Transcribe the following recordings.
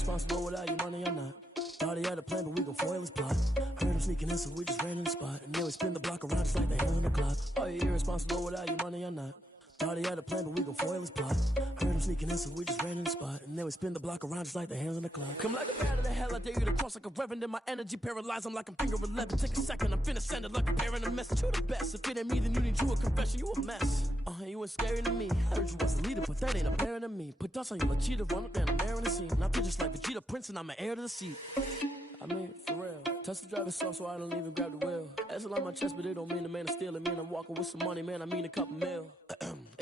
irresponsible without your money or not. Thought he had a plan, but we gon' foil his plot. Heard him sneaking in, so we just ran in the spot. And then we spin the block around just like the hands on the clock. Are you irresponsible without your money or not? Thought he had a plan, but we gon' foil his plot. Heard him sneaking in, so we just ran in the spot. And then we spin the block around just like the hands on the clock. Come like a bat of the hell, I dare you to cross like a reverend. And my energy paralyzed, I'm like I'm finger 11. Take a second, I'm finna send it like a parent a message. You the best, if it ain't me, then you need you a confession. You a mess, you ain't scary to me. I heard you was the leader, but that ain't apparent to me. Put dust on you like cheetah, run up down the air in the scene. And I feel just like Vegeta Prince, and I'm an heir to the seat. I mean, for real. Touch the driver's soft, so I don't even grab the wheel. That's on my chest, but it don't mean the man is stealing. Mean I'm walking with some money, man, I mean a couple mil.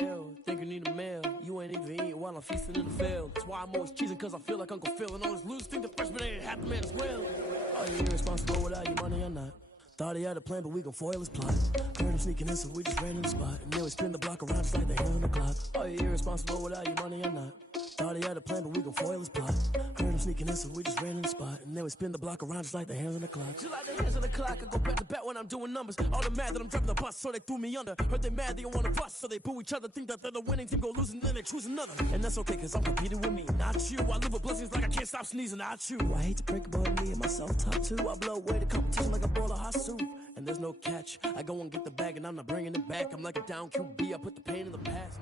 Ew, think you need a meal. You ain't even eating while I'm feasting in the field. That's why I'm always cheesing, cause I feel like Uncle Phil. And all this loose think the freshman ain't half the man as well. Are you irresponsible without your money or not? Thought he had a plan, but we gon' foil his plot. Heard him sneaking in, so we just ran in the spot. And then we spin the block around just like the hands on the clock. Are you irresponsible without your money or not? Thought he had a plan, but we gon' foil his plot. Heard him sneaking in, so we just ran in the spot. And then we spin the block around just like the hands on the clock. Just like the hands on the clock, I go back to back when I'm doing numbers. All the mad that I'm driving the bus, so they threw me under. Heard they mad, they don't wanna bust, so they boo each other. Think that they're the winning team, go losing, then they choose another. And that's okay, cause I'm competing with me, not you. I live with blessings like I can't stop sneezing, not you. I hate to break about me and myself top two. I blow away the competition like a bowl of hot soup. And there's no catch. I go and get the bag and I'm not bringing it back. I'm like a down QB, I put the pain in the past.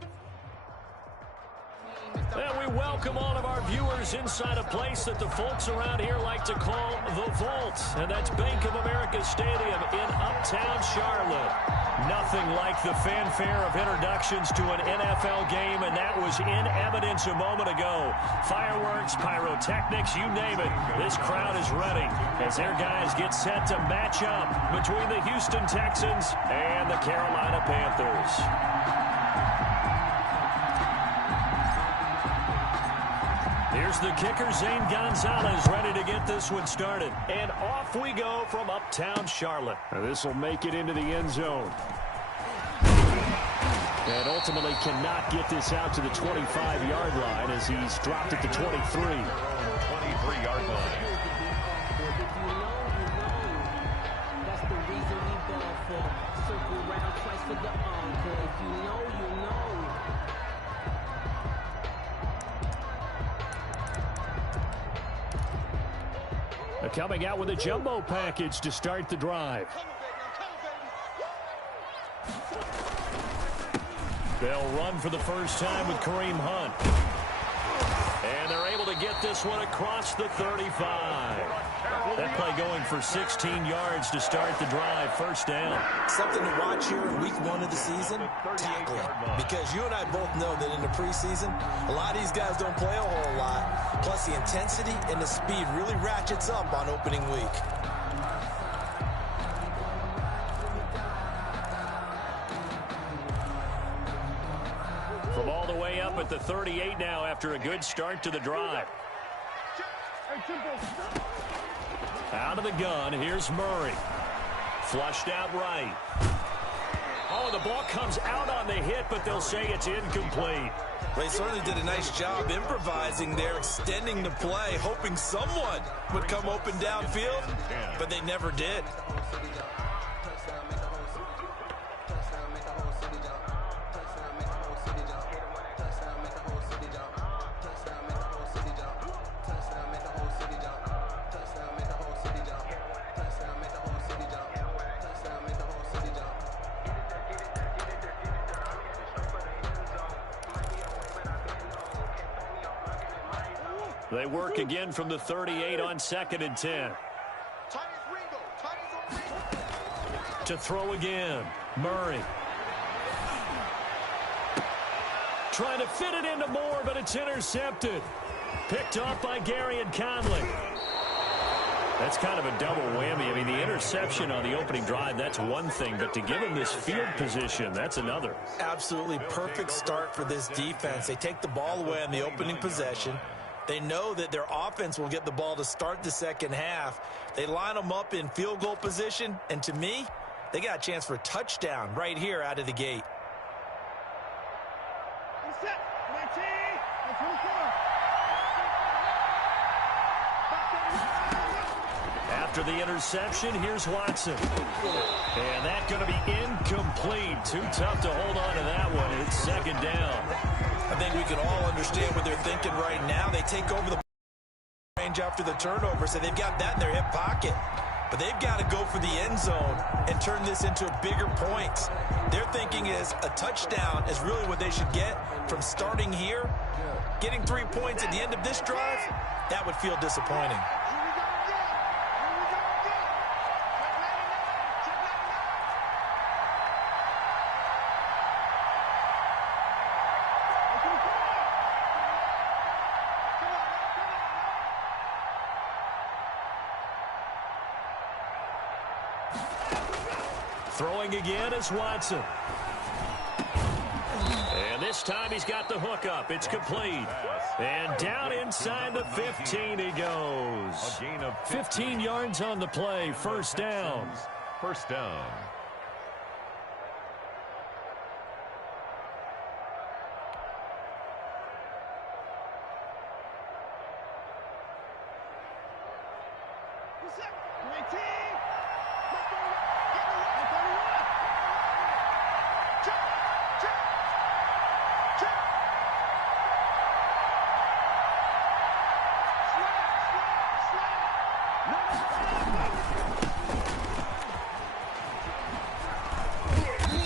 And we welcome all of our viewers inside a place that the folks around here like to call the Vault. And that's Bank of America Stadium in Uptown Charlotte. Nothing like the fanfare of introductions to an NFL game, and that was in evidence a moment ago. Fireworks, pyrotechnics, you name it. This crowd is ready as their guys get set to match up between the Houston Texans and the Carolina Panthers. Here's the kicker, Zane Gonzalez, ready to get this one started. And off we go from Uptown Charlotte. This will make it into the end zone. And ultimately cannot get this out to the 25-yard line as he's dropped at the 23. 23-yard line. That's the reason we ball for. Circle round twice for the encore. If you know, you know. Coming out with a jumbo package to start the drive. They'll run for the first time with Kareem Hunt. And they're able to get this one across the 35. That play going for 16 yards to start the drive. First down. Something to watch here in week 1 of the season, tackling. Because you and I both know that in the preseason, a lot of these guys don't play a whole lot. Plus the intensity and the speed really ratchets up on opening week. From all the way up at the 38 now after a good start to the drive. Out of the gun, here's Murray. Flushed out right. Oh, the ball comes out on the hit, but they'll say it's incomplete. They certainly did a nice job improvising there, extending the play, hoping someone would come open downfield, but they never did. They work again from the 38 on 2nd and 10. To throw again, Murray. Trying to fit it into Moore, but it's intercepted. Picked off by Gary and Conley. That's kind of a double whammy. I mean, the interception on the opening drive, that's one thing, but to give him this field position, that's another. Absolutely perfect start for this defense. They take the ball away on the opening possession. They know that their offense will get the ball to start the second half. They line them up in field goal position, and to me, they got a chance for a touchdown right here out of the gate. After the interception, here's Watson. And that's going to be incomplete. Too tough to hold on to that one. It's 2nd down. I think we can all understand what they're thinking right now. They take over the change after the turnover, so they've got that in their hip pocket. But they've got to go for the end zone and turn this into bigger points. Their thinking is a touchdown is really what they should get from starting here. Getting 3 points at the end of this drive, that would feel disappointing. Throwing again is Watson. And this time he's got the hook up. It's complete. And down inside the 15 he goes. 15 yards on the play. First down. First down.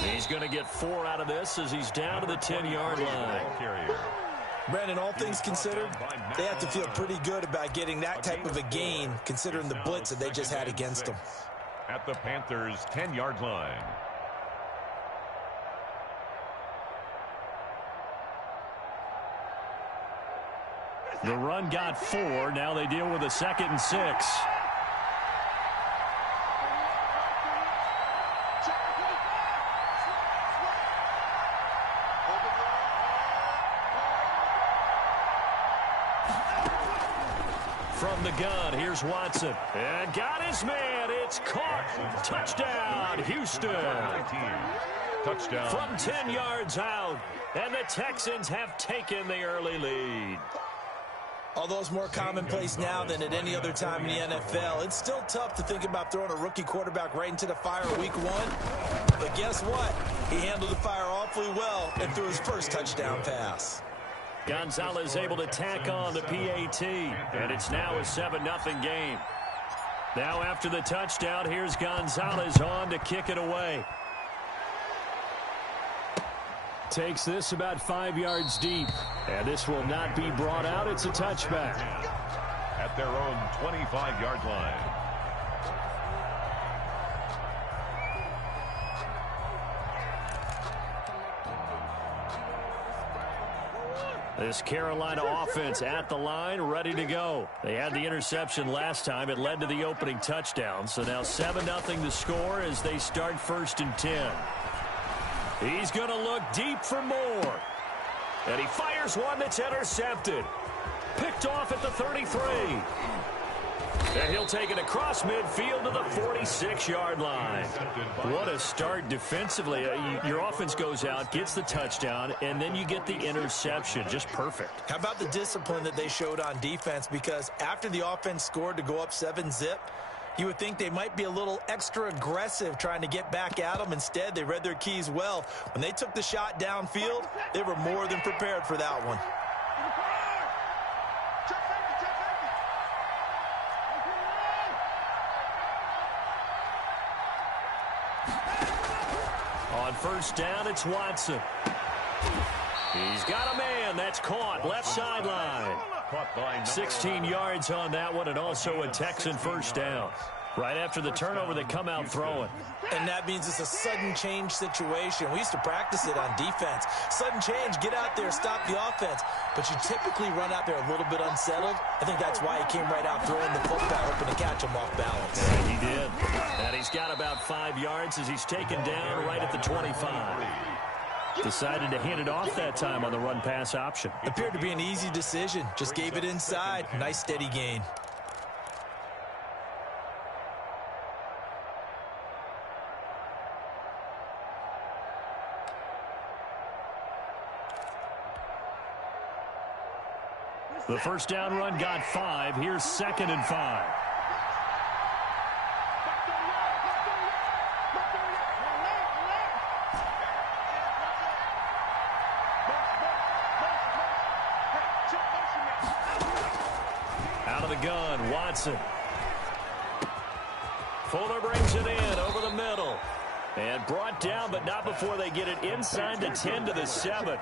He's going to get 4 out of this as he's down to the 10-yard line. Brandon, all things considered, they have to feel pretty good about getting that type of a gain, considering the blitz that they just had against them. At the Panthers' 10-yard line. The run got 4. Now they deal with a 2nd and 6. From the gun, here's Watson. And got his man. It's caught. Touchdown, Houston. Touchdown. From 10 yards out. And the Texans have taken the early lead. Although it's more commonplace now than at any other time in the NFL, it's still tough to think about throwing a rookie quarterback right into the fire week 1. But guess what? He handled the fire awfully well and threw his first touchdown pass. Gonzalez able to tack on the PAT, and it's now a 7-0 game. Now after the touchdown, here's Gonzalez on to kick it away. Takes this about 5 yards deep, and this will not be brought out. It's a touchback. At their own 25-yard line. This Carolina offense at the line, ready to go. They had the interception last time. It led to the opening touchdown. So now 7-0 to score as they start 1st and 10. He's going to look deep for more. And he fires one that's intercepted. Picked off at the 33. And he'll take it across midfield to the 46-yard line. What a start defensively. Your offense goes out, gets the touchdown, and then you get the interception. Just perfect. How about the discipline that they showed on defense? Because after the offense scored to go up 7-zip, you would think they might be a little extra aggressive trying to get back at them. Instead, they read their keys well. When they took the shot downfield, they were more than prepared for that one. On 1st down, it's Watson. He's got a man. That's caught. Left sideline. 16 yards on that one, and also a Texan 1st down. Right after the turnover, they come out throwing. And that means it's a sudden change situation. We used to practice it on defense. Sudden change, get out there, stop the offense. But you typically run out there a little bit unsettled. I think that's why he came right out throwing the football, hoping to catch him off balance. Yeah, he did. And he's got about 5 yards as he's taken down right at the 25. Decided to hand it off that time on the run-pass option. Appeared to be an easy decision. Just gave it inside. Nice steady gain. The 1st down run got 5. Here's 2nd and 5. Out of the gun. Watson. Fuller brings it in over the middle. And brought down, but not before they get it inside the 10 to the 7.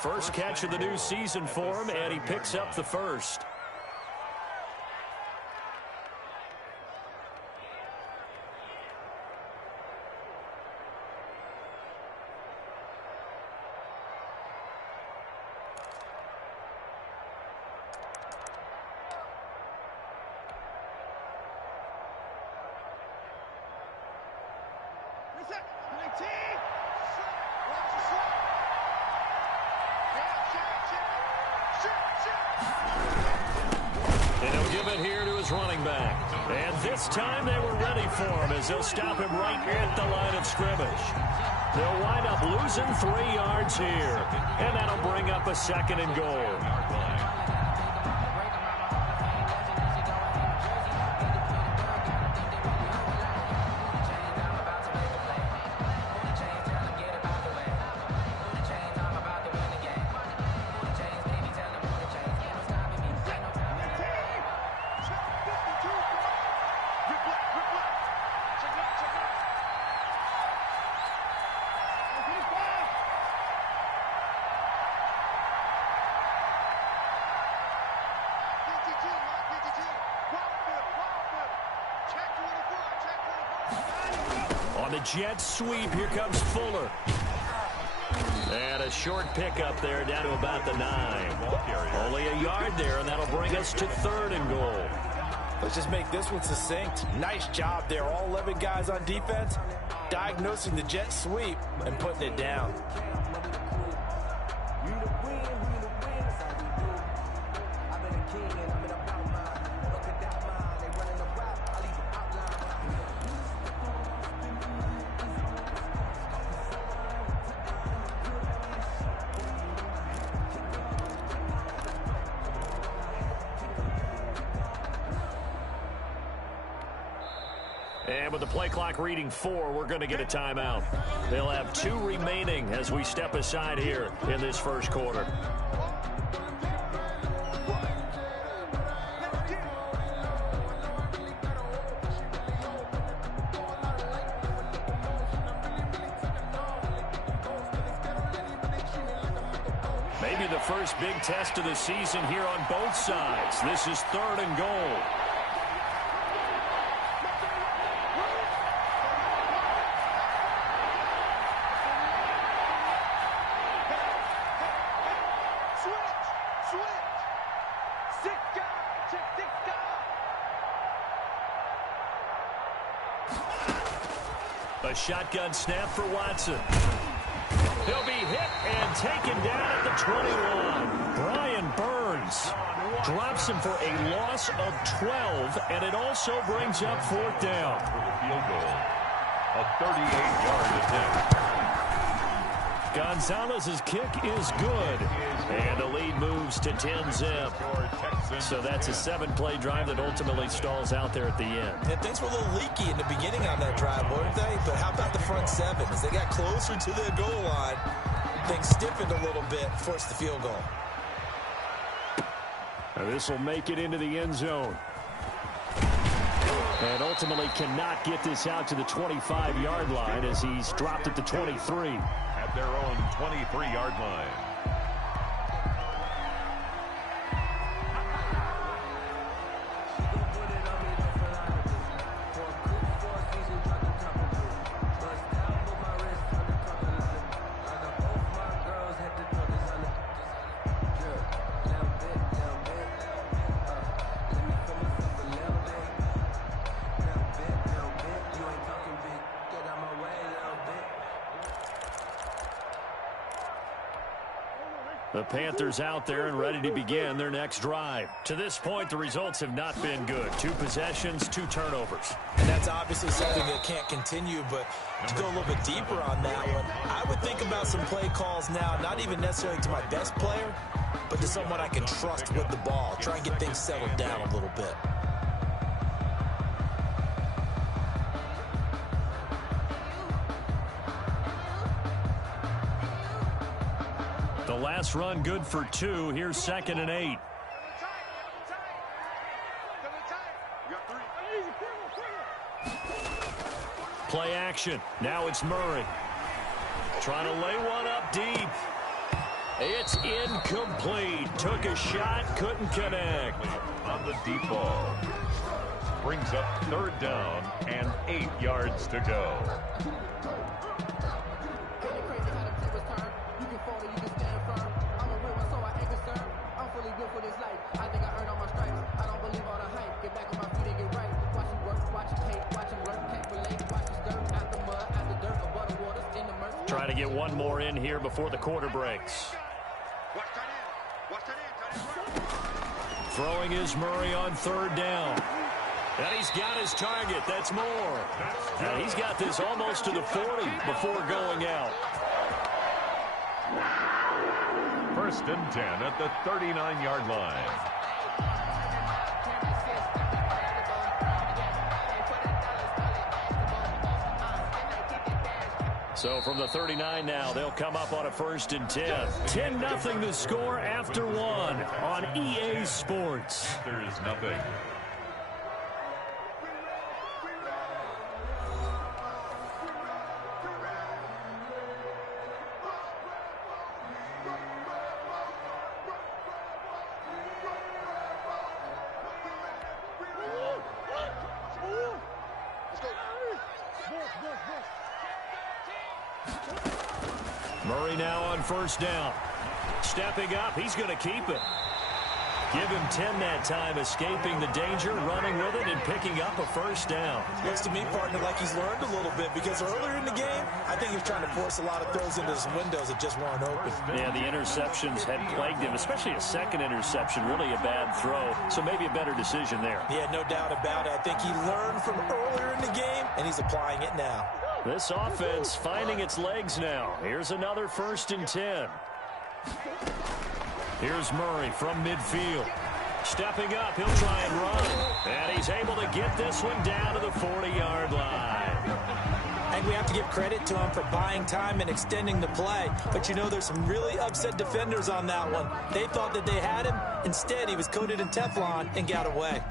First catch of the new season for him, and he picks up the first. And he'll give it here to his running back. And this time they were ready for him as they'll stop him right at the line of scrimmage. They'll wind up losing 3 yards here. And that'll bring up a 2nd and goal. On the jet sweep, here comes Fuller. And a short pickup there down to about the 9. Only a yard there, and that'll bring us to 3rd and goal. Let's just make this one succinct. Nice job there. All 11 guys on defense diagnosing the jet sweep and putting it down. And with the play clock reading 4, we're going to get a timeout. They'll have 2 remaining as we step aside here in this first quarter. Maybe the first big test of the season here on both sides. This is 3rd and goal. A shotgun snap for Watson. He'll be hit and taken down at the 21. Brian Burns drops him for a loss of 12, and it also brings up 4th down. Field goal. A 38-yard attempt. Gonzalez's kick is good, and the lead moves to 10-zip. So that's a 7-play drive that ultimately stalls out there at the end. And things were a little leaky in the beginning on that drive, weren't they? But how about the front 7? As they got closer to the goal line, things stiffened a little bit, forced the field goal. And this will make it into the end zone. And ultimately cannot get this out to the 25-yard line as he's dropped at the 23. At their own 23-yard line. The Panthers out there and ready to begin their next drive. To this point, the results have not been good. 2 possessions, 2 turnovers. And that's obviously something that can't continue, but to go a little bit deeper on that one, I would think about some play calls now, not even necessarily to my best player, but to someone I can trust with the ball. Try and get things settled down a little bit. The last run good for 2. Here's 2nd and 8. action. Now it's Murray. Trying to lay one up deep. It's incomplete. Took a shot, couldn't connect. On the deep ball. Brings up 3rd down and 8 yards to go. Trying to get one more in here before the quarter breaks. Throwing is Murray on 3rd down. And he's got his target. That's more. And he's got this almost to the 40 before going out. 1st and 10 at the 39-yard line. So from the 39 now, they'll come up on a 1st and 10. 10-0 the score after 1 on EA Sports. There is nothing. Murray now on 1st down. Stepping up, he's going to keep it. Give him 10 that time, escaping the danger, running with it, and picking up a 1st down. Looks to me, partner, like he's learned a little bit, because earlier in the game, I think he was trying to force a lot of throws into some windows that just weren't open. Yeah, the interceptions had plagued him, especially a 2nd interception, really a bad throw. So maybe a better decision there. Yeah, no doubt about it. I think he learned from earlier in the game, and he's applying it now. This offense finding its legs now. Here's another 1st and 10. Here's Murray from midfield. Stepping up, he'll try and run. And he's able to get this one down to the 40-yard line. I think we have to give credit to him for buying time and extending the play. But, you know, there's some really upset defenders on that one. They thought that they had him. Instead, he was coated in Teflon and got away.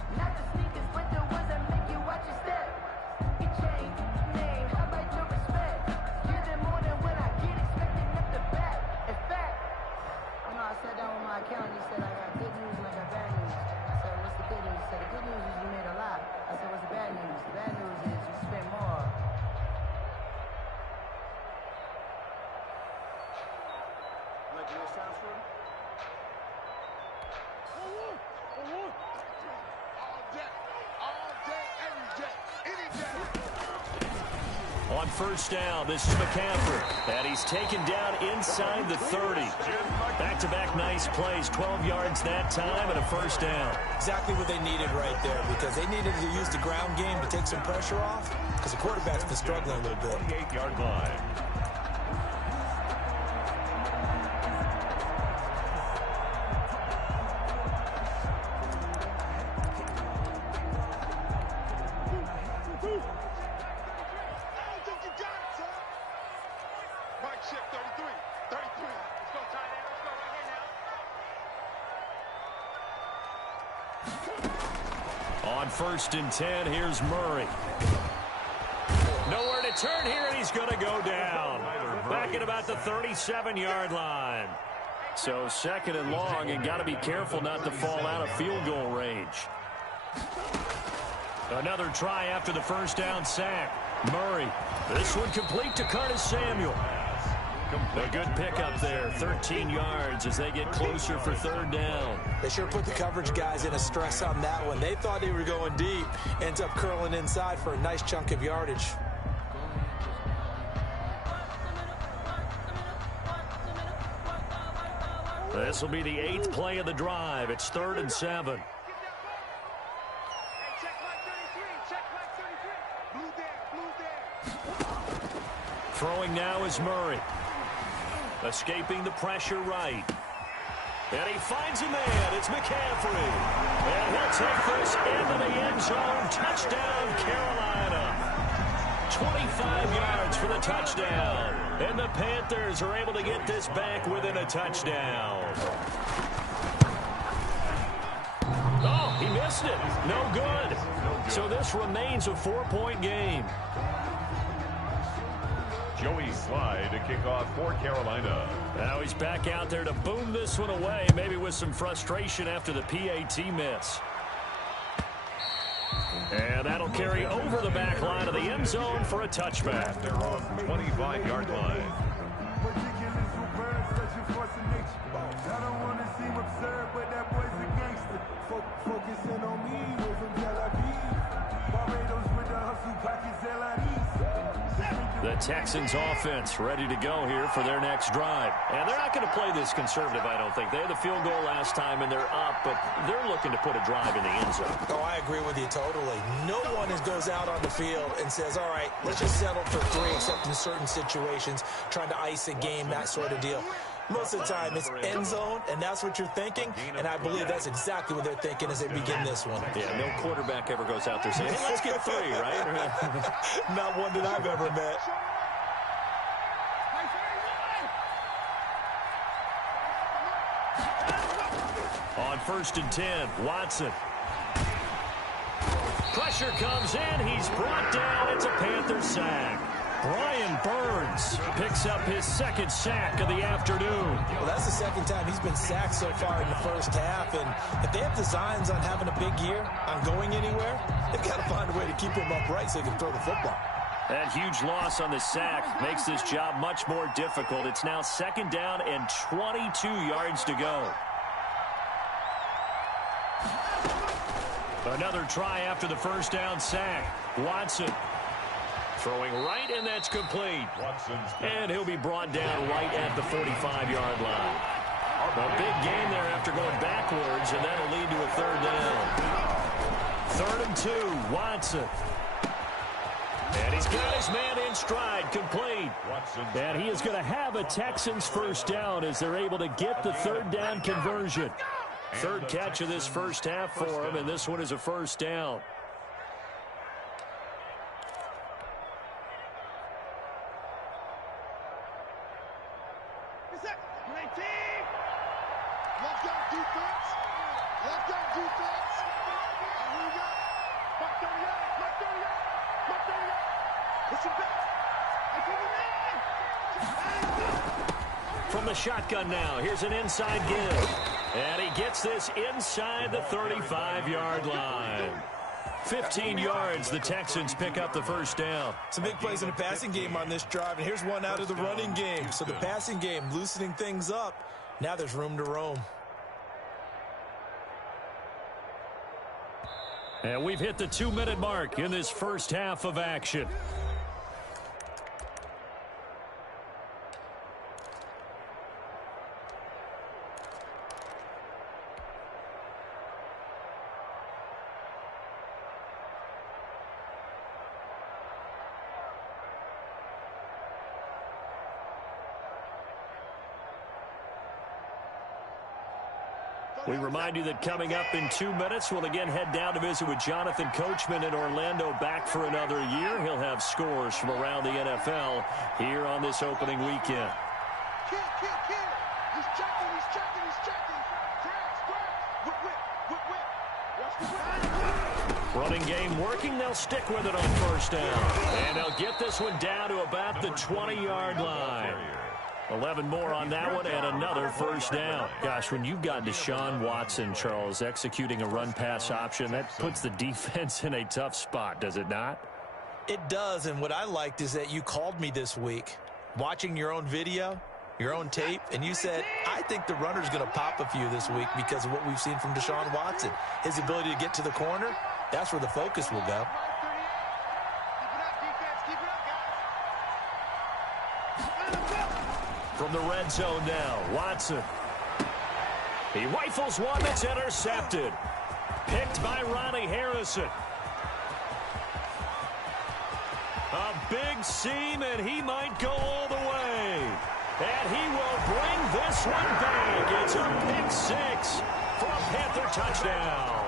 On 1st down, this is McCaffrey. And he's taken down inside the 30. Back-to-back nice plays, 12 yards that time and a 1st down. Exactly what they needed right there, because they needed to use the ground game to take some pressure off, because the quarterback's been struggling a little bit. 8-yard line. On 1st and 10, here's Murray. Nowhere to turn here, and he's going to go down. Back at about the 37-yard line. So 2nd and long, and got to be careful not to fall out of field goal range. Another try after the 1st down sack. Murray. This one complete to Curtis Samuel. A good pickup there, 13 yards as they get closer for 3rd down. They sure put the coverage guys in a stress on that one. They thought they were going deep. Ends up curling inside for a nice chunk of yardage. This will be the 8th play of the drive. It's 3rd and 7. Throwing now is Murray. Escaping the pressure right. And he finds a man. It's McCaffrey. And he'll take this into the end zone. Touchdown, Carolina. 25 yards for the touchdown. And the Panthers are able to get this back within a touchdown. Oh, he missed it. No good. So this remains a 4-point game. Joey Slye to kick off for Carolina. Now he's back out there to boom this one away, maybe with some frustration after the PAT miss. And that'll carry over the back line of the end zone for a touchback. They're on 25-yard line. I don't want to seem absurd, but that boy's a gangster. Focusing on me, we're from Tel Aviv. Barbados with the hustle, pockets The Texans offense ready to go here for their next drive. And they're not going to play this conservative, I don't think. They had the field goal last time, and they're up, but they're looking to put a drive in the end zone. Oh, I agree with you totally. No one goes out on the field and says, all right, let's just settle for 3, except in certain situations, trying to ice a game, that sort of deal. Most of the time, it's end zone, and that's what you're thinking, and I believe that's exactly what they're thinking as they begin this one. Yeah, no quarterback ever goes out there saying, hey, let's get 3, right? Not one that I've ever met. On 1st and 10, Watson. Pressure comes in. He's brought down. It's a Panthers sack. Brian Burns picks up his 2nd sack of the afternoon. Well, that's the 2nd time he's been sacked so far in the first half. And if they have designs on having a big year, on going anywhere, they've got to find a way to keep him upright so he can throw the football. That huge loss on the sack makes this job much more difficult. It's now 2nd down and 22 yards to go. Another try after the 1st down sack. Watson throwing right, and that's complete. And he'll be brought down right at the 45-yard line. A big gain there after going backwards, and that'll lead to a 3rd down. 3rd and 2, Watson. And he's got his man in stride, complete. And he is going to have a Texans 1st down as they're able to get the 3rd down conversion. 3rd catch of this first half for him, and this one is a 1st down. From the shotgun now, here's an inside give. And he gets this inside the 35-yard line. 15 yards, the Texans pick up the 1st down. Some big plays in the passing game on this drive, and here's one out of the running game. So the passing game loosening things up. Now there's room to roam. And we've hit the 2-minute mark in this first half of action. We remind you that coming up in 2 minutes, we'll again head down to visit with Jonathan Coachman in Orlando, back for another year. He'll have scores from around the NFL here on this opening weekend. He's checking. Running game working. They'll stick with it on 1st down. And they'll get this one down to about the 20-yard line. 11 more on that one, and another 1st down. Gosh, when you've got Deshaun Watson, Charles, executing a run-pass option, that puts the defense in a tough spot, does it not? It does, and what I liked is that you called me this week, watching your own video, your own tape, and you said, I think the runner's going to pop a few this week because of what we've seen from Deshaun Watson. His ability to get to the corner, that's where the focus will go. From the red zone now, Watson. He rifles one that's intercepted. Picked by Ronnie Harrison. A big seam, and he might go all the way. And he will bring this one back. It's a pick 6 for a Panther touchdown.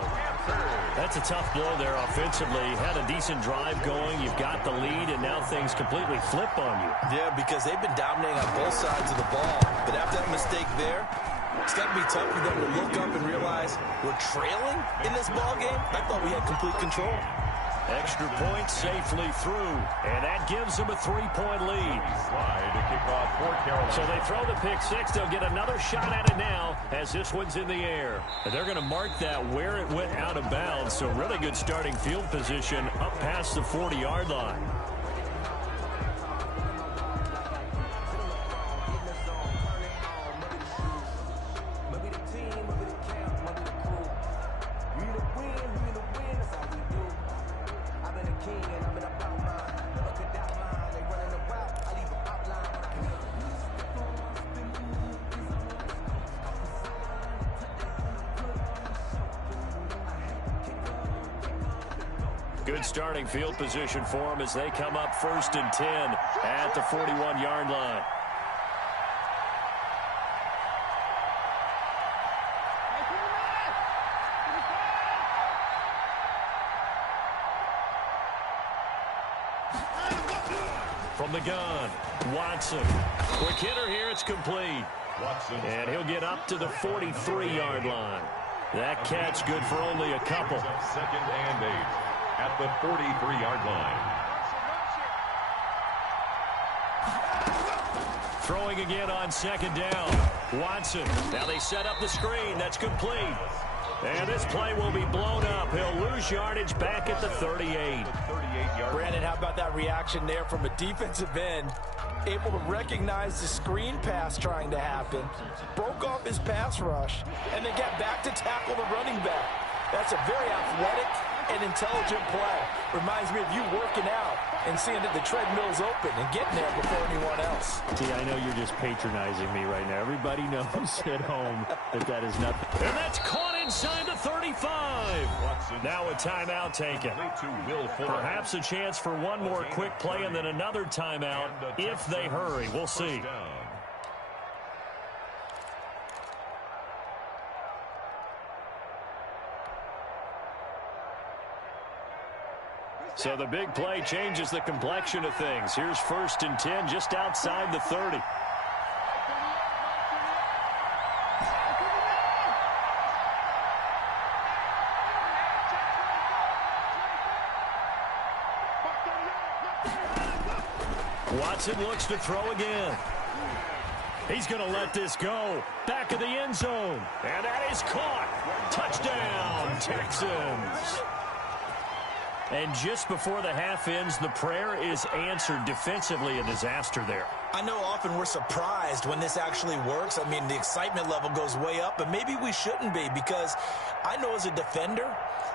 That's a tough blow there offensively. Had a decent drive going. You've got the lead, and now things completely flip on you. Yeah, because they've been dominating on both sides of the ball. But after that mistake there, it's got to be tough for them to look up and realize we're trailing in this ball game. I thought we had complete control. Extra point safely through, and that gives them a 3-point lead. Slide to kick off for Carolina. So they throw the pick six. They'll get another shot at it now as this one's in the air. And they're going to mark that where it went out of bounds. So really good starting field position up past the 40-yard line. Good starting field position for them as they come up 1st and 10 at the 41-yard line. From the gun, Watson. Quick hitter here, it's complete. Watson. And he'll get up to the 43-yard line. That catch good for only a couple. 2nd and 8 at the 43-yard line. Throwing again on 2nd down. Watson. Now they set up the screen. That's complete. And this play will be blown up. He'll lose yardage back at the 38. Brandon, how about that reaction there from a defensive end? Able to recognize the screen pass trying to happen, broke off his pass rush, and then got back to tackle the running back. That's a very athletic and intelligent play. Reminds me of you working out and seeing that the treadmill's open and getting there before anyone else. See, I know you're just patronizing me right now. Everybody knows at home that is nothing. And that's caught inside the 35. Now a timeout taken. Perhaps a chance for one more quick play and then another timeout if they hurry. We'll see. So the big play changes the complexion of things. Here's 1st and 10 just outside the 30. Watson looks to throw again. He's going to let this go. Back of the end zone. And that is caught. Touchdown, Texans. And just before the half ends, the prayer is answered. Defensively, a disaster there. I know often we're surprised when this actually works. I mean, the excitement level goes way up, but maybe we shouldn't be, because I know as a defender,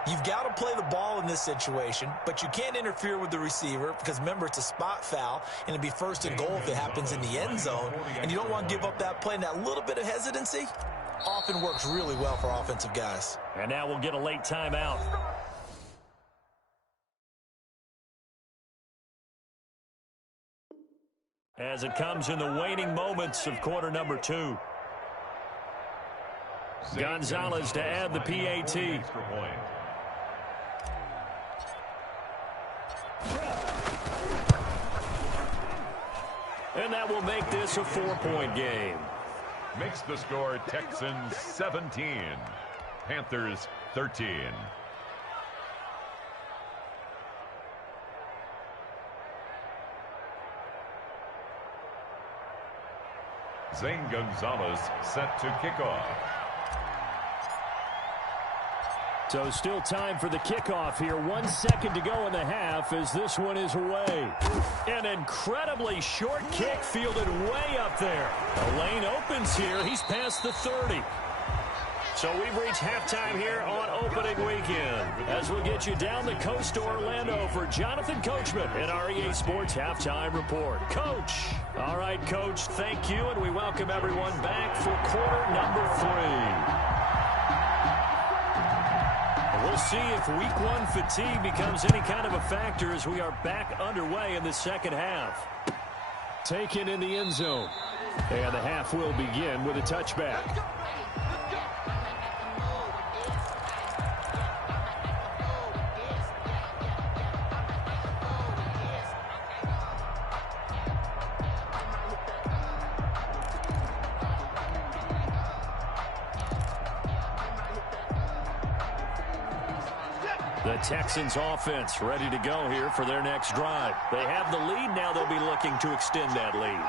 you've got to play the ball in this situation, but you can't interfere with the receiver because, remember, it's a spot foul, and it'd be 1st and goal if it happens in the end zone, and you don't want to give up that play. And that little bit of hesitancy often works really well for offensive guys. And now we'll get a late timeout. As it comes in the waning moments of quarter number 2. Gonzalez to add the PAT. And that will make this a 4-point game. Makes the score Texans 17, Panthers 13. Zane Gonzalez set to kick off. So still time for the kickoff here. 1 second to go in the half as this one is away. An incredibly short kick fielded way up there. The lane opens here. He's past the 30. So we've reached halftime here on opening weekend as we'll get you down the coast to Orlando for Jonathan Coachman in our EA Sports Halftime Report. Coach. All right, Coach, thank you, and we welcome everyone back for quarter number 3. And we'll see if week 1 fatigue becomes any kind of a factor as we are back underway in the second half. Taken in the end zone. And the half will begin with a touchback. The Texans offense ready to go here for their next drive. They have the lead. Now they'll be looking to extend that lead.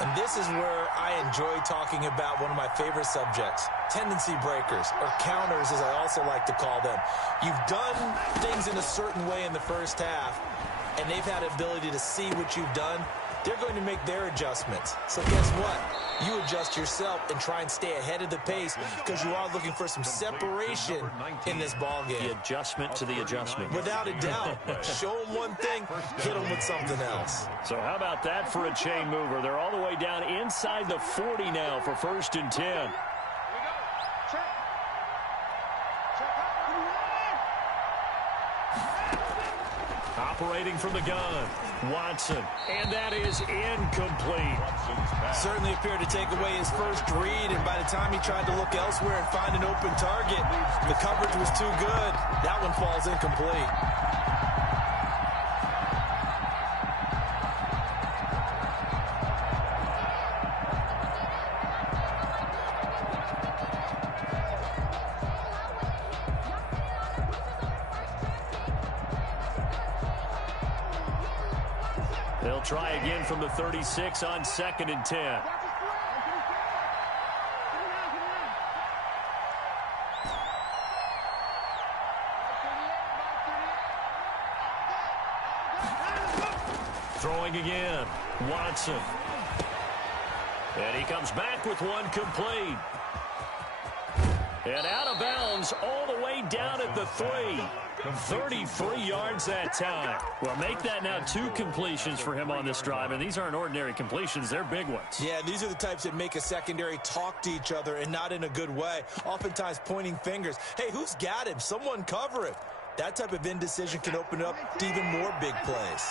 And this is where I enjoy talking about one of my favorite subjects, tendency breakers, or counters as I also like to call them. You've done things in a certain way in the first half, and they've had the ability to see what you've done. They're going to make their adjustments. So guess what? You adjust yourself and try and stay ahead of the pace because you are looking for some separation in this ball game. The adjustment to the adjustment. Without a doubt. Show them one thing, hit them with something else. So how about that for a chain mover? They're all the way down inside the 40 now for 1st and 10. Operating from the gun, Watson, and that is incomplete. Certainly appeared to take away his first read, and by the time he tried to look elsewhere and find an open target, the coverage was too good. That one falls incomplete. They'll try again from the 36 on 2nd and 10. Throwing again, Watson. And he comes back with one complete. And out of bounds all the way down at the 3. 33 yards that time. Well, make that now 2 completions for him on this drive, and these aren't ordinary completions. They're big ones. Yeah, these are the types that make a secondary talk to each other and not in a good way, oftentimes pointing fingers. Hey, who's got him? Someone cover him. That type of indecision can open up to even more big plays.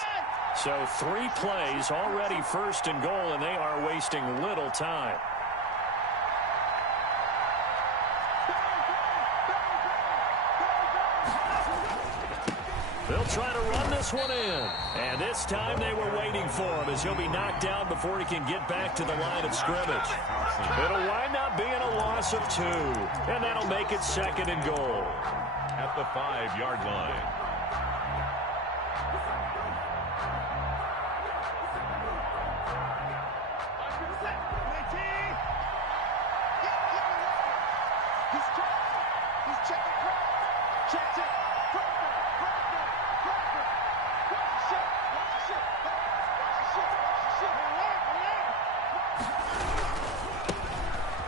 So 3 plays already 1st and goal, and they are wasting little time. They'll try to run this one in. And this time they were waiting for him as he'll be knocked down before he can get back to the line of scrimmage. It'll wind up being a loss of 2. And that'll make it 2nd and goal. At the 5-yard line.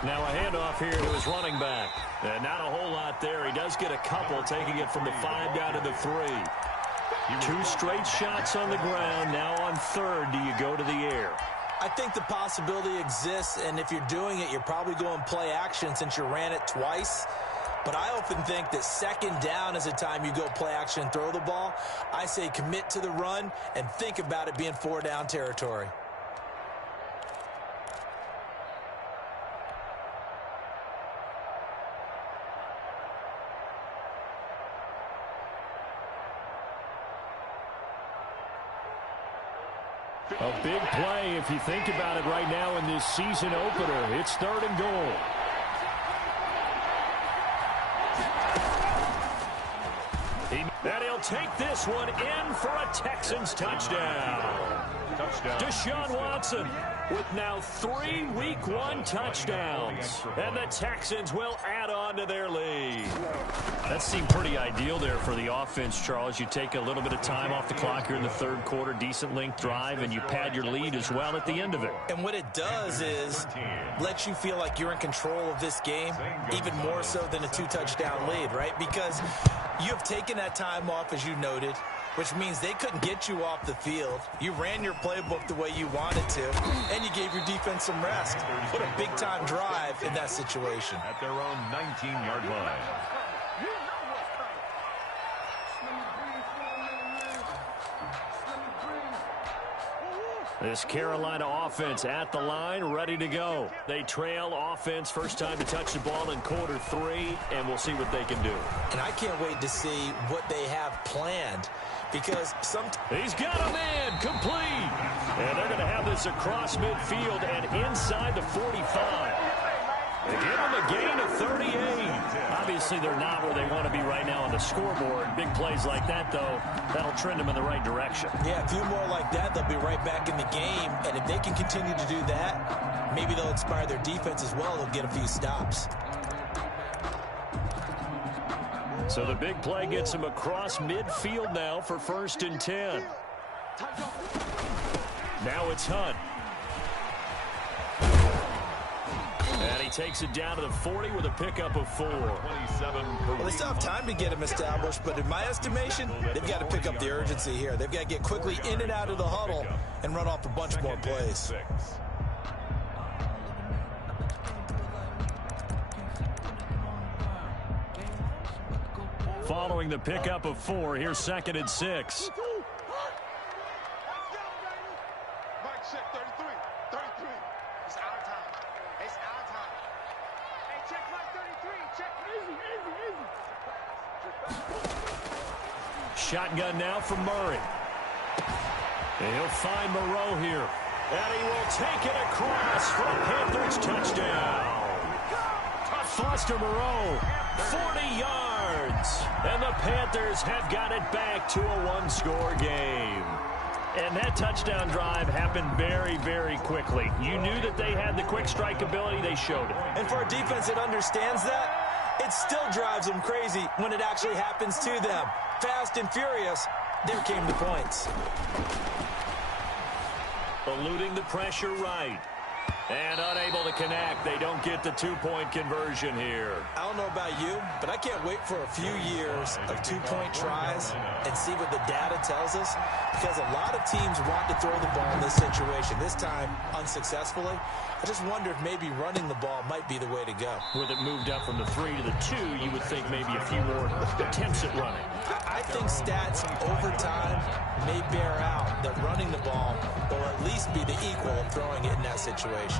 Now a handoff here to his running back. And not a whole lot there. He does get a couple, taking it from the 5 down to the 3. 2 straight shots on the ground. Now on 3rd, do you go to the air? I think the possibility exists, and if you're doing it, you're probably going play action since you ran it twice. But I often think that 2nd down is the time you go play action and throw the ball. I say commit to the run and think about it being 4 down territory. A big play if you think about it right now in this season opener. It's 3rd and goal. And he'll take this one in for a Texans touchdown. Deshaun Watson with now 3 Week 1 touchdowns. And the Texans will add on to their lead. That seemed pretty ideal there for the offense, Charles. You take a little bit of time off the clock here in the 3rd quarter, decent length drive, and you pad your lead as well at the end of it. And what it does is let you feel like you're in control of this game, even more so than a 2-touchdown lead, right? Because you have taken that time off, as you noted, which means they couldn't get you off the field. You ran your playbook the way you wanted to, and you gave your defense some rest. What a big-time drive in that situation. At their own 19-yard line. This Carolina offense at the line, ready to go. They trail offense, first time to touch the ball in quarter 3, and we'll see what they can do. And I can't wait to see what they have planned, because he's got a man complete. And they're going to have this across midfield and inside the 45. They give him a gain of 38. Obviously, they're not where they want to be right now on the scoreboard. Big plays like that, though, that'll trend them in the right direction. Yeah, a few more like that, they'll be right back in the game. And if they can continue to do that, maybe they'll inspire their defense as well. They'll get a few stops. So the big play gets him across midfield now for 1st and 10. Now it's Hunt. And he takes it down to the 40 with a pickup of 4. Well, they still have time to get him established, but in my estimation, they've got to pick up the urgency here. They've got to get quickly in and out of the huddle and run off a bunch more plays. Following the pickup of 4, here's 2nd and 6. Shotgun now from Murray. And he'll find Moreau here. And he will take it across for a Panthers touchdown. Foster Moreau, 40 yards. And the Panthers have got it back to a one-score game. And that touchdown drive happened very, very quickly. You knew that they had the quick strike ability. They showed it. And for a defense that understands that, it still drives them crazy when it actually happens to them. Fast and furious, there came the points. Eluding the pressure right. And unable to connect. They don't get the two-point conversion here. I don't know about you, but I can't wait for a few years of two-point tries and see what the data tells us, because a lot of teams want to throw the ball in this situation. This time, unsuccessfully. I just wonder if maybe running the ball might be the way to go. With it moved up from the 3 to the 2, you would think maybe a few more attempts at running. I think stats over time may bear out that running the ball will at least be the equal of throwing it in that situation.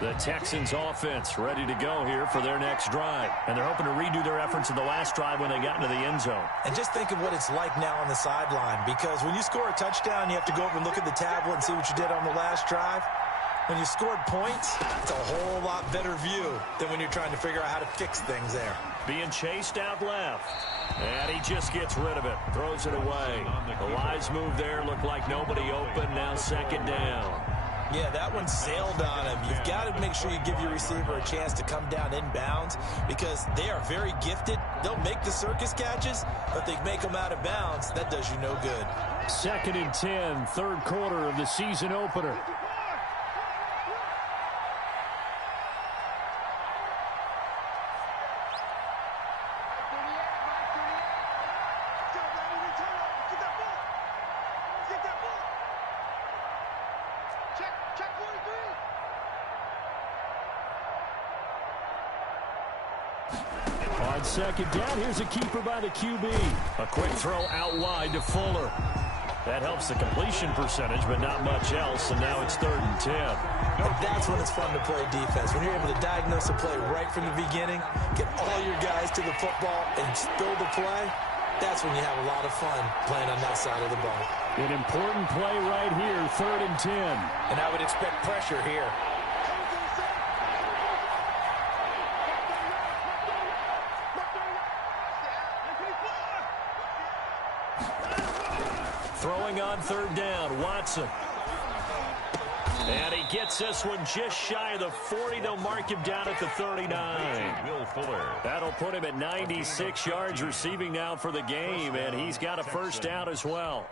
The Texans offense ready to go here for their next drive. And they're hoping to redo their efforts in the last drive when they got into the end zone. And just think of what it's like now on the sideline, because when you score a touchdown, you have to go over and look at the tablet and see what you did on the last drive. When you scored points, it's a whole lot better view than when you're trying to figure out how to fix things there. Being chased out left. And he just gets rid of it. Throws it away. The wise move there looked like nobody open. Now 2nd down. Yeah, that one sailed on him. You've got to make sure you give your receiver a chance to come down inbounds, because they are very gifted. They'll make the circus catches, but they make them out of bounds. That does you no good. 2nd and 10, 3rd quarter of the season opener. On 2nd down, here's a keeper by the QB. A quick throw out wide to Fuller. That helps the completion percentage, but not much else, and now it's 3rd and 10. That's when it's fun to play defense. When you're able to diagnose a play right from the beginning, get all your guys to the football, and build the play, that's when you have a lot of fun playing on that side of the ball. An important play right here, 3rd and 10. And I would expect pressure here. Throwing on 3rd down, Watson. And he gets this one just shy of the 40. They'll mark him down at the 39. That'll put him at 96 yards receiving now for the game, and he's got a 1st down as well.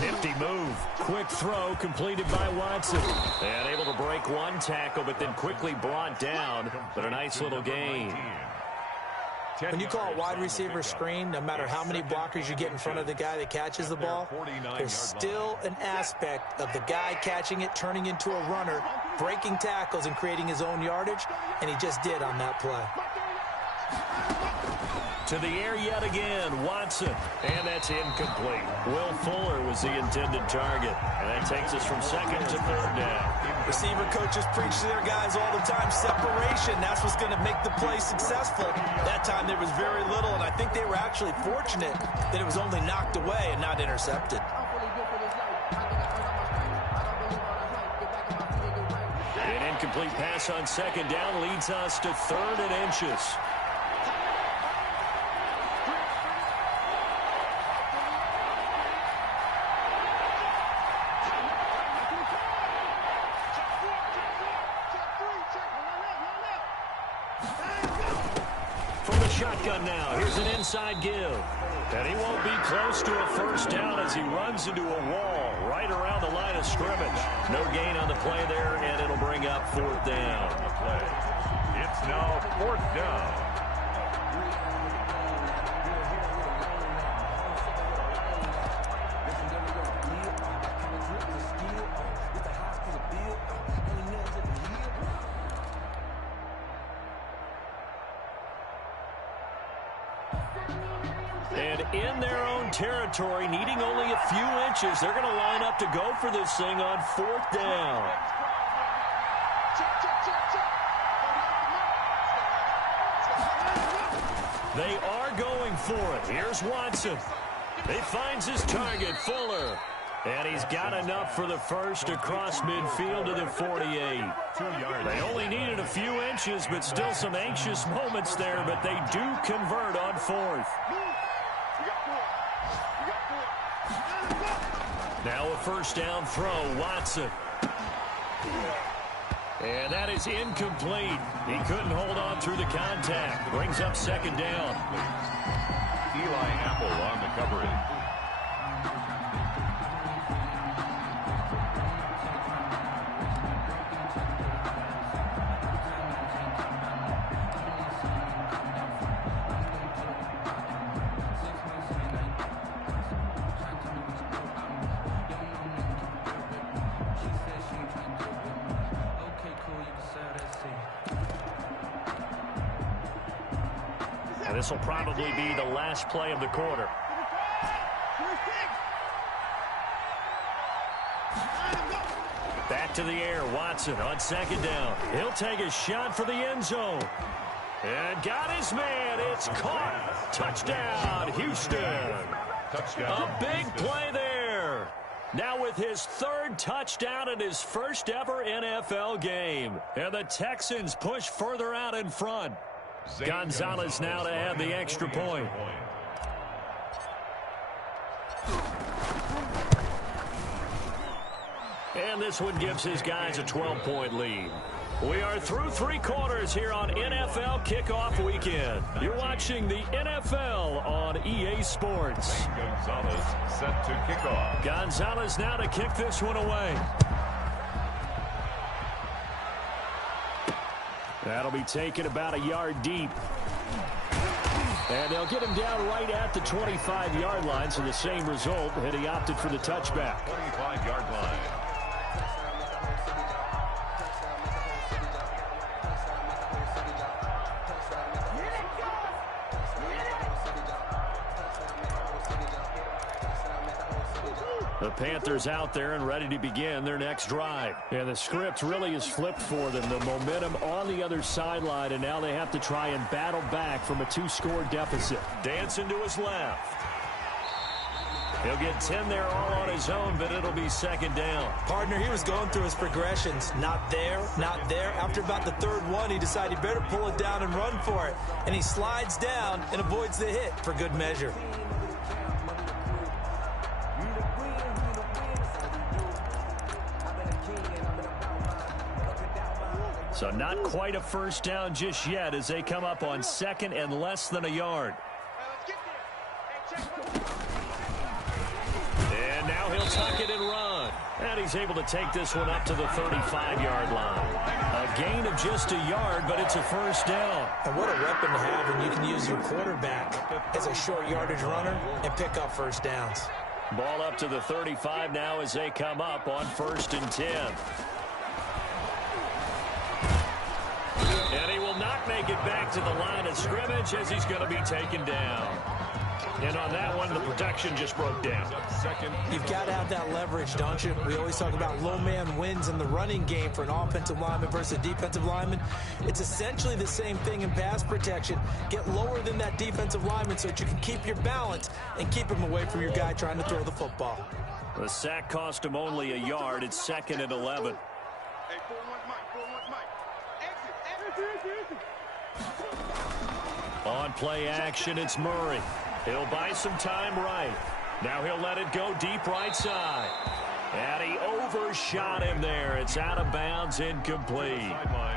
Nifty move. Quick throw completed by Watson. And able to break one tackle, but then quickly brought down. But a nice little gain. When you call a wide receiver screen, no matter how many blockers you get in front of the guy that catches the ball, there's still an aspect of the guy catching it turning into a runner breaking tackles and creating his own yardage, and he just did on that play. To the air yet again, Watson, and that's incomplete. Will Fuller was the intended target, and that takes us from second to third down. Receiver coaches preach to their guys all the time, separation. That's what's going to make the play successful. That time there was very little, and I think they were actually fortunate that it was only knocked away and not intercepted. An incomplete pass on second down leads us to 3rd and inches. Shotgun now. Here's an inside give. And he won't be close to a first down as he runs into a wall right around the line of scrimmage. No gain on the play there, and it'll bring up 4th down. It's now 4th down. And in their own territory, needing only a few inches, they're going to line up to go for this thing on 4th down. They are going for it. Here's Watson. He finds his target, Fuller. And he's got enough for the first across midfield to the 48. They only needed a few inches, but still some anxious moments there, but they do convert on 4th. Now a first down throw, Watson. And that is incomplete. He couldn't hold on through the contact. Brings up 2nd down. Eli Apple on the coverage. This will probably be the last play of the quarter. Back to the air, Watson on 2nd down. He'll take a shot for the end zone. And got his man. It's caught. Touchdown, Houston. Touchdown. A big play there. Now with his 3rd touchdown in his first ever NFL game. And the Texans push further out in front. Gonzalez now to add the extra point. And this one gives his guys a 12-point lead. We are through 3 quarters here on NFL Kickoff Weekend. You're watching the NFL on EA Sports. Gonzalez set to kick off. Gonzalez now to kick this one away. That'll be taken about a yard deep. And they'll get him down right at the 25-yard line, so the same result, and he opted for the touchback. 25-yard line. The Panthers out there and ready to begin their next drive. And the script really is flipped for them. The momentum on the other sideline, and now they have to try and battle back from a 2-score deficit. Dancing to his left. He'll get 10 there all on his own, but it'll be 2nd down. Partner, he was going through his progressions. Not there, not there. After about the 3rd one, he decided he better pull it down and run for it. And he slides down and avoids the hit for good measure. So not quite a first down just yet as they come up on 2nd and less than a yard. And now he'll tuck it and run. And he's able to take this one up to the 35-yard line. A gain of just a yard, but it's a first down. And what a weapon to have when you can use your quarterback as a short yardage runner and pick up first downs. Ball up to the 35 now as they come up on 1st and 10. back to the line of scrimmage as he's going to be taken down. And on that one, the protection just broke down. You've got to have that leverage, don't you? We always talk about low man wins in the running game for an offensive lineman versus a defensive lineman. It's essentially the same thing in pass protection. Get lower than that defensive lineman so that you can keep your balance and keep him away from your guy trying to throw the football. The sack cost him only a yard. It's 2nd and 11. On play action, it's Murray. He'll buy some time right. Now he'll let it go deep right side. And he overshot him there. It's out of bounds, incomplete.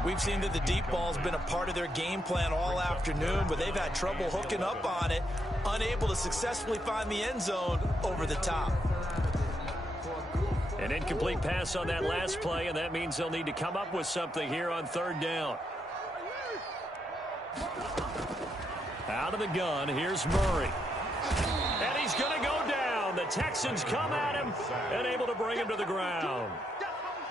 We've seen that the deep ball's been a part of their game plan all afternoon, but they've had trouble hooking up on it, unable to successfully find the end zone over the top. An incomplete pass on that last play, and that means they'll need to come up with something here on 3rd down. Out of the gun, here's Murray. And he's going to go down. The Texans come at him and able to bring him to the ground.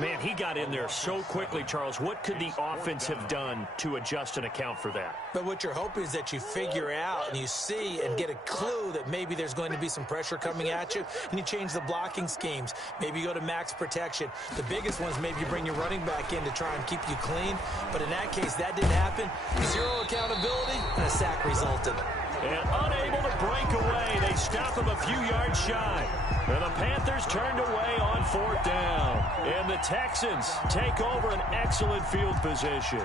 Man, he got in there so quickly, Charles. What could the offense have done to adjust and account for that? But what you're hoping is that you figure out and you see and get a clue that maybe there's going to be some pressure coming at you, and you change the blocking schemes. Maybe you go to max protection. The biggest one is maybe you bring your running back in to try and keep you clean. But in that case, that didn't happen. Zero accountability, and a sack resulted. And unable to break away, they stop him a few yards shy. And the Panthers turned away on 4th down. And the Texans take over an excellent field position.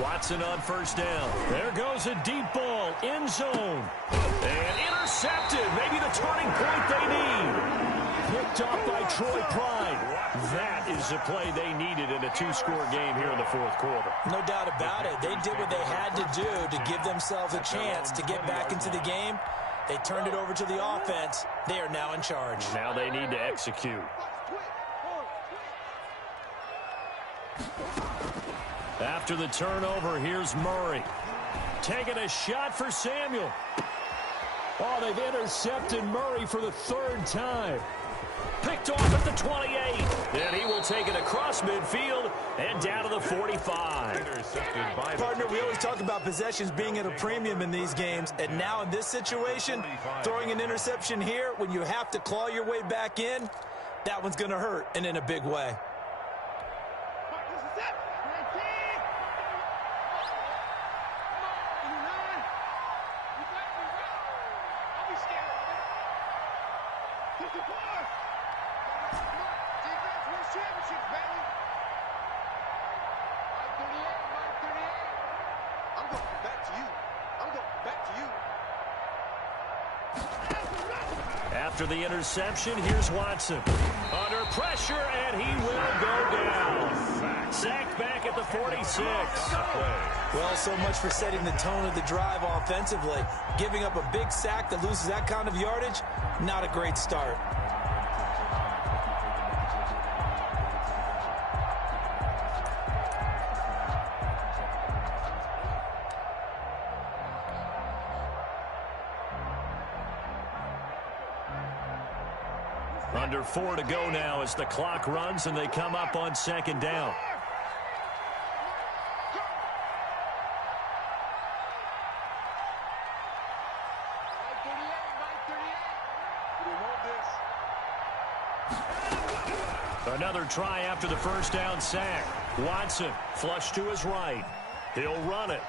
Watson on 1st down. There goes a deep ball, end zone. And intercepted. Maybe the turning point they need. Picked off by Troy Pride. That is the play they needed in a 2-score game here in the 4th quarter. No doubt about it. They did what they had to do to give themselves a chance to get back into the game. They turned it over to the offense. They are now in charge. Now they need to execute. After the turnover, here's Murray. Taking a shot for Samuel. Oh, they've intercepted Murray for the 3rd time. Picked off at the 28. And he will take it across midfield and down to the 45. Partner, we always talk about possessions being at a premium in these games. And now in this situation, throwing an interception here when you have to claw your way back in, that one's going to hurt, and in a big way. After the interception, here's Watson. Under pressure, and he will go down. Sacked back at the 46. Well, so much for setting the tone of the drive offensively. Giving up a big sack that loses that kind of yardage, not a great start. Under 4 to go now as the clock runs and they come up on 2nd down. Another try after the 1st down sack. Watson flush to his right. He'll run it.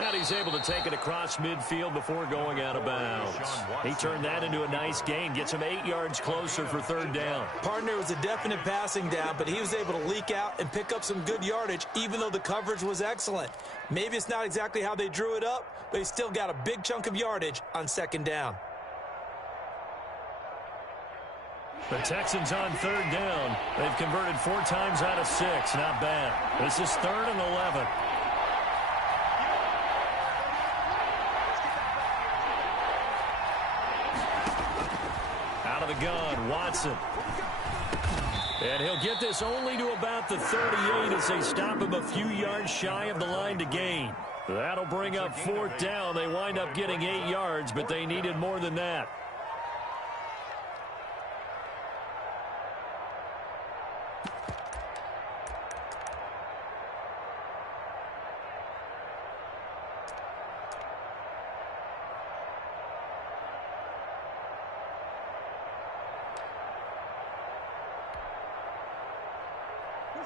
And he's able to take it across midfield before going out of bounds. He turned that into a nice gain, gets him 8 yards closer for 3rd down. Partner, was a definite passing down, but he was able to leak out and pick up some good yardage, even though the coverage was excellent. Maybe it's not exactly how they drew it up, but he still got a big chunk of yardage on 2nd down. The Texans on 3rd down. They've converted 4 times out of 6. Not bad. This is 3rd and 11. Out of the gun, Watson. And he'll get this only to about the 38 as they stop him a few yards shy of the line to gain. That'll bring up 4th down. They wind up getting 8 yards, but they needed more than that.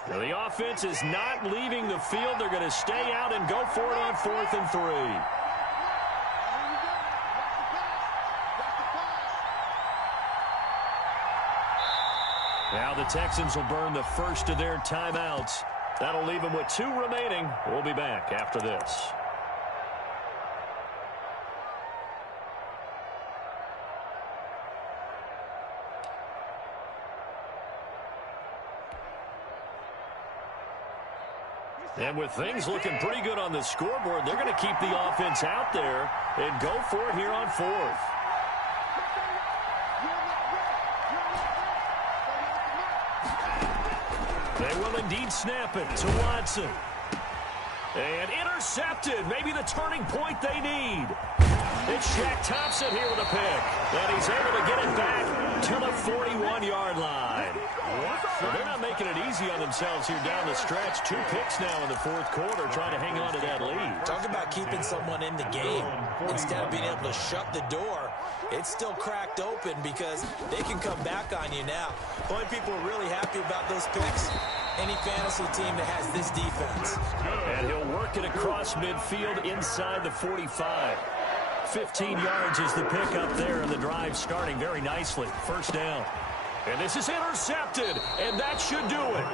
The offense is not leaving the field. They're going to stay out and go for it on 4th and 3. Now the Texans will burn the first of their timeouts. That'll leave them with 2 remaining. We'll be back after this. And with things looking pretty good on the scoreboard, they're going to keep the offense out there and go for it here on 4th. They will indeed snap it to Watson. And intercepted. Maybe the turning point they need. It's Shaq Thompson here with a pick. And he's able to get it back to the 41-yard line. Well, they're not making it easy on themselves here down the stretch. 2 picks now in the 4th quarter, trying to hang on to that lead. Talk about keeping someone in the game. Instead of being able to shut the door, it's still cracked open because they can come back on you now. The only people who are really happy about those picks, any fantasy team that has this defense. And he'll work it across midfield inside the 45. 15 yards is the pick up there, and the drive starting very nicely. 1st down. And this is intercepted, and that should do it.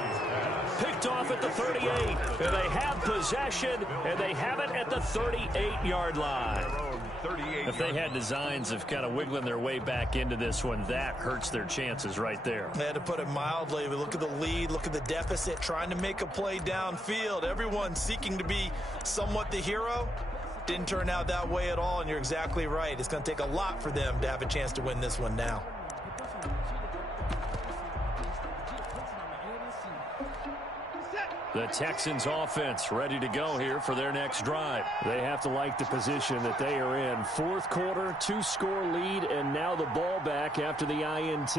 Picked off at the 38, and they have possession, and they have it at the 38-yard line. If they had designs of kind of wiggling their way back into this one, that hurts their chances right there. They had to put it mildly. But look at the lead, look at the deficit, trying to make a play downfield. Everyone seeking to be somewhat the hero. Didn't turn out that way at all, and you're exactly right. It's going to take a lot for them to have a chance to win this one now. The Texans offense ready to go here for their next drive. They have to like the position that they are in. 4th quarter, 2-score lead, and now the ball back after the INT.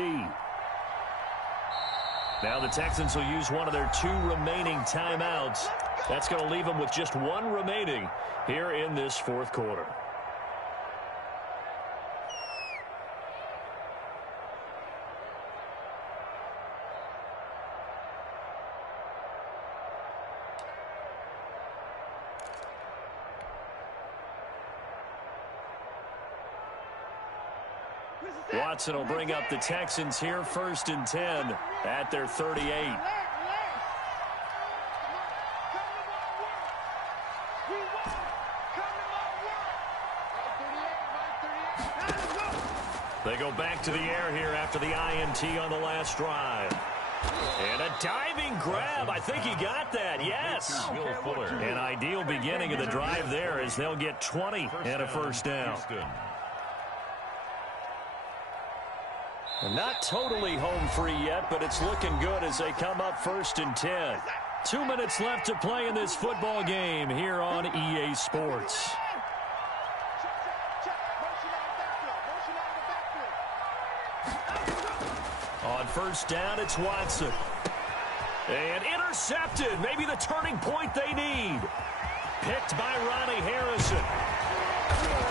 Now the Texans will use one of their 2 remaining timeouts. That's going to leave them with just 1 remaining here in this 4th quarter. Watson will bring up the Texans here 1st and 10 at their 38. They go back to the air here after the INT on the last drive. And a diving grab. I think he got that. Yes. An ideal beginning of the drive there as they'll get 20 and a 1st down. Not totally home free yet, but it's looking good as they come up 1st and 10. 2 minutes left to play in this football game here on EA Sports. On 1st down, it's Watson. And intercepted. Maybe the turning point they need. Picked by Ronnie Harrison.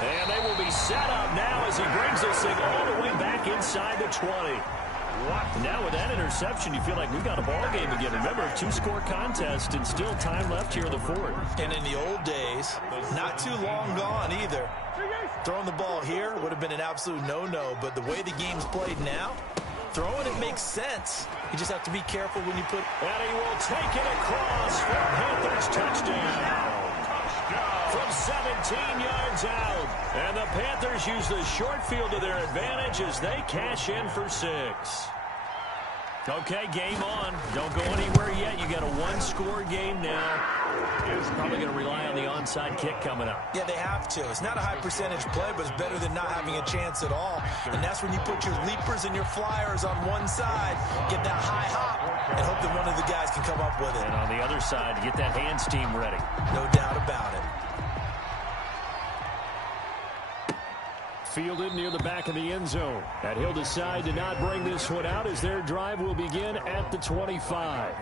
And they will be set up now as he brings this thing all the way back inside the 20. Now with that interception, you feel like we got a ball game again. Remember, a 2-score contest and still time left here in the 4th. And in the old days, not too long gone either. Throwing the ball here would have been an absolute no-no, but the way the game's played now, throwing it makes sense. You just have to be careful when you put... And he will take it across for Panthers touchdown. From 17 yards out. And the Panthers use the short field to their advantage as they cash in for 6. Okay, game on. Don't go anywhere yet. You got a 1-score game now. Probably going to rely on the onside kick coming up. Yeah, they have to. It's not a high percentage play, but it's better than not having a chance at all. And that's when you put your leapers and your flyers on one side, get that high hop, and hope that one of the guys can come up with it. And on the other side, get that hands team ready. No doubt about it. fielded near the back of the end zone. And he'll decide to not bring this one out as their drive will begin at the 25.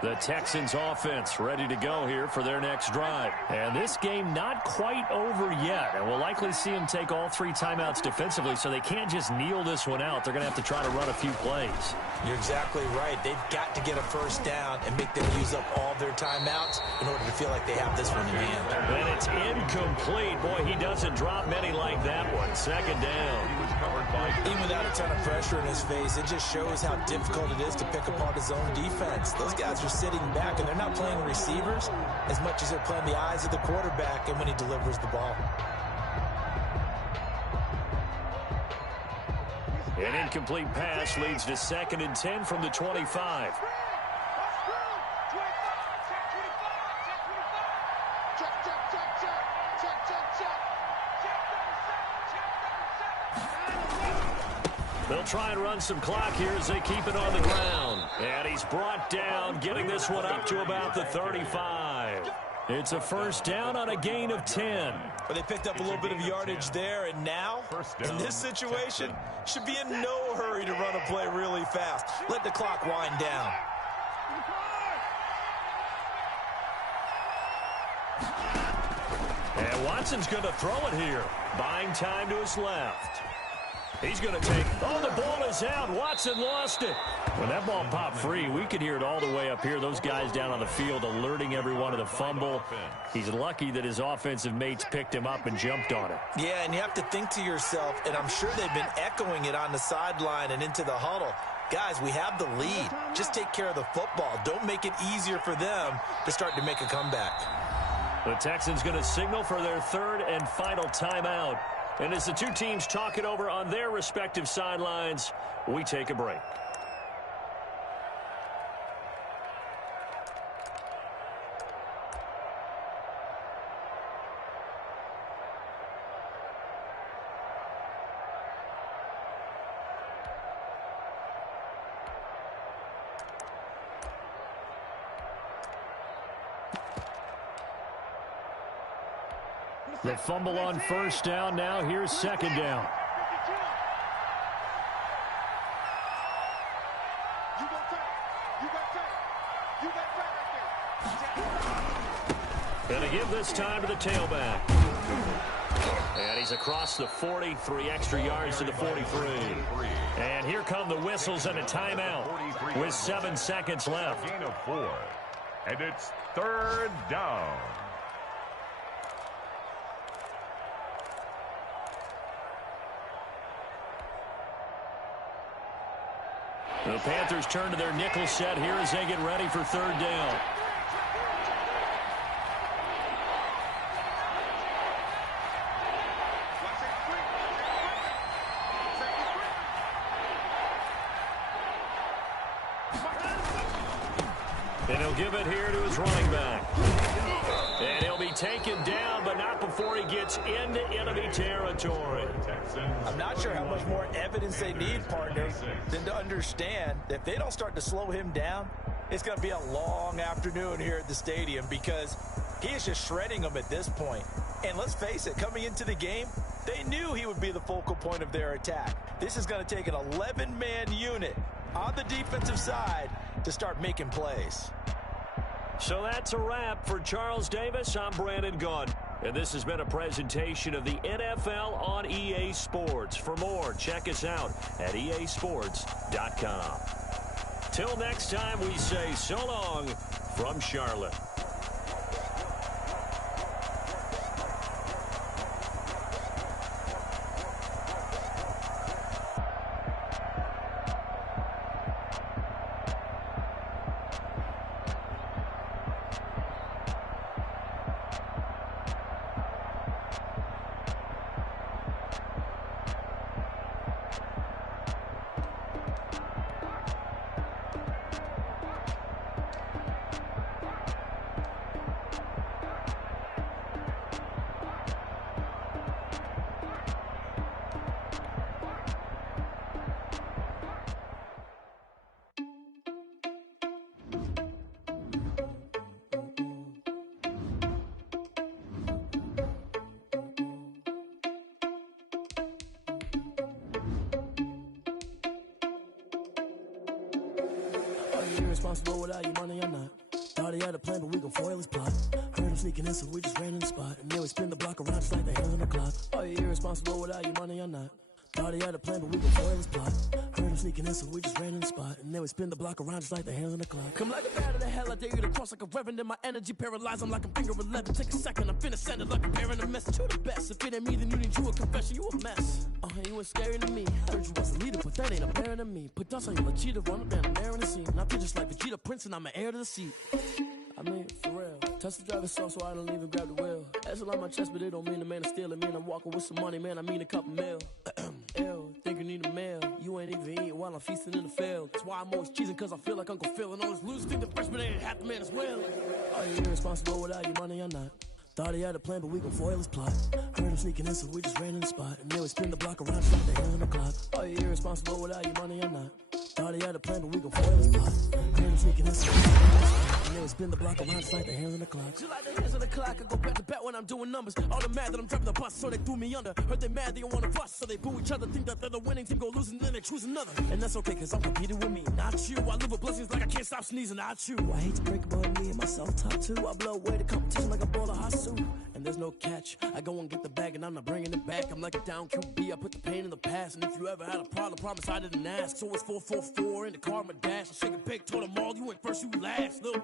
The Texans offense ready to go here for their next drive. And this game not quite over yet. And we'll likely see them take all 3 timeouts defensively, so they can't just kneel this one out. They're going to have to try to run a few plays. You're exactly right. They've got to get a first down and make them use up all their timeouts in order to feel like they have this one in hand. And it's incomplete. Boy, he doesn't drop many like that one. Second down. Even without a ton of pressure in his face, it just shows how difficult it is to pick apart his own defense. Those guys are sitting back, and they're not playing receivers as much as they're playing the eyes of the quarterback and when he delivers the ball. An incomplete pass leads to 2nd and 10 from the 25. They'll try and run some clock here as they keep it on the ground. And he's brought down, getting this one up to about the 35. It's a first down on a gain of 10. But they picked up a little bit of yardage there, and now, in this situation, should be in no hurry to run a play really fast. Let the clock wind down. And Watson's going to throw it here. Buying time to his left. He's going to take, oh, the ball is out. Watson lost it. When that ball popped free, we could hear it all the way up here. Those guys down on the field alerting everyone of the fumble. He's lucky that his offensive mates picked him up and jumped on it. Yeah, and you have to think to yourself, and I'm sure they've been echoing it on the sideline and into the huddle. Guys, we have the lead. Just take care of the football. Don't make it easier for them to start to make a comeback. The Texans going to signal for their 3rd and final timeout. And as the two teams talk it over on their respective sidelines, we take a break. The fumble on first down. Now here's 2nd down. Gonna give this time to the tailback. And he's across the 40, 3 extra yards to the 43. And here come the whistles and a timeout with 7 seconds left. Gain of 4. And it's 3rd down. The Panthers turn to their nickel set here as they get ready for 3rd down. And he'll give it here to his running back. And he'll be taken down, but not before he gets into enemy territory. I'm not sure how much more evidence they need, partner, than to understand that if they don't start to slow him down, it's going to be a long afternoon here at the stadium because he is just shredding them at this point. And let's face it, coming into the game, they knew he would be the focal point of their attack. This is going to take an 11-man unit on the defensive side to start making plays. So that's a wrap for Charles Davis. I'm Brandon Gunn. And this has been a presentation of the NFL on EA Sports. For more, check us out at easports.com. Till next time, we say so long from Charlotte. irresponsible without your money or not. Thought he had a plan, but we gon' foil his plot. Heard him sneaking in, so we just ran in the spot. And then we spin the block around just like the hell in the clock. Are you irresponsible without your money or not? Thought he had a plan, but we gon' foil his plot. Heard him sneaking in, so we just ran in the spot. And then we spin the block around just like the hell in the clock. Come like a bat of the hell, I dare you to cross like a reverend. And my energy paralyzed, I'm like I'm finger 11. Take a second, I'm finna send it like I'm bearing a message. You the best, if it ain't me, then you need you a confession. You a mess, you ain't scary to me. Heard you was a leader, but that ain't apparent to me. Put dust on you like cheetah, run up and I'm there in the scene. And I feel just like Vegeta Prince, and I'm an heir to the seat. I mean, for real. Touch the driver's soft so I don't even grab the wheel. That's on my chest, but it don't mean the man is stealing. Man, I'm walking with some money, man, I mean a couple mil. Ew, think you need a meal. You ain't even eating while I'm feasting in the field. That's why I'm always cheesing, cause I feel like Uncle Phil. And all those losers think the freshman ain't half the man as well. Are you irresponsible without your money or not? Thought he had a plan, but we gon' foil his plot. Heard him sneaking in, so we just ran in the spot. And then we spin the block around just like the hell in the clock. Are you irresponsible without your money or not? Thought he had a plan, but we gon' foil his plot. Heard him sneaking in, so we just ran in the spot. And then we spin the block around just like the hell in the clock. Just like the hands of the clock, I go back to back when I'm doing numbers. All the mad that I'm driving the bus, so they threw me under. Heard they mad, they don't wanna bust, so they boo each other. Think that they're the winning team, go losing, then they choose another. And that's okay, cause I'm competing with me, not you. I live with blessings like I can't stop sneezing, not you. I hate to break about me and myself top two. I blow away the competition like a ball of hot soup. And there's no catch. I go and get the bag and I'm not bringing it back. I'm like a down QB, I put the pain in the past. And if you ever had a problem, promise I didn't ask. So it's 4-4-4 in the car, my dash. I shake a big, told them all, you went first, you last. Little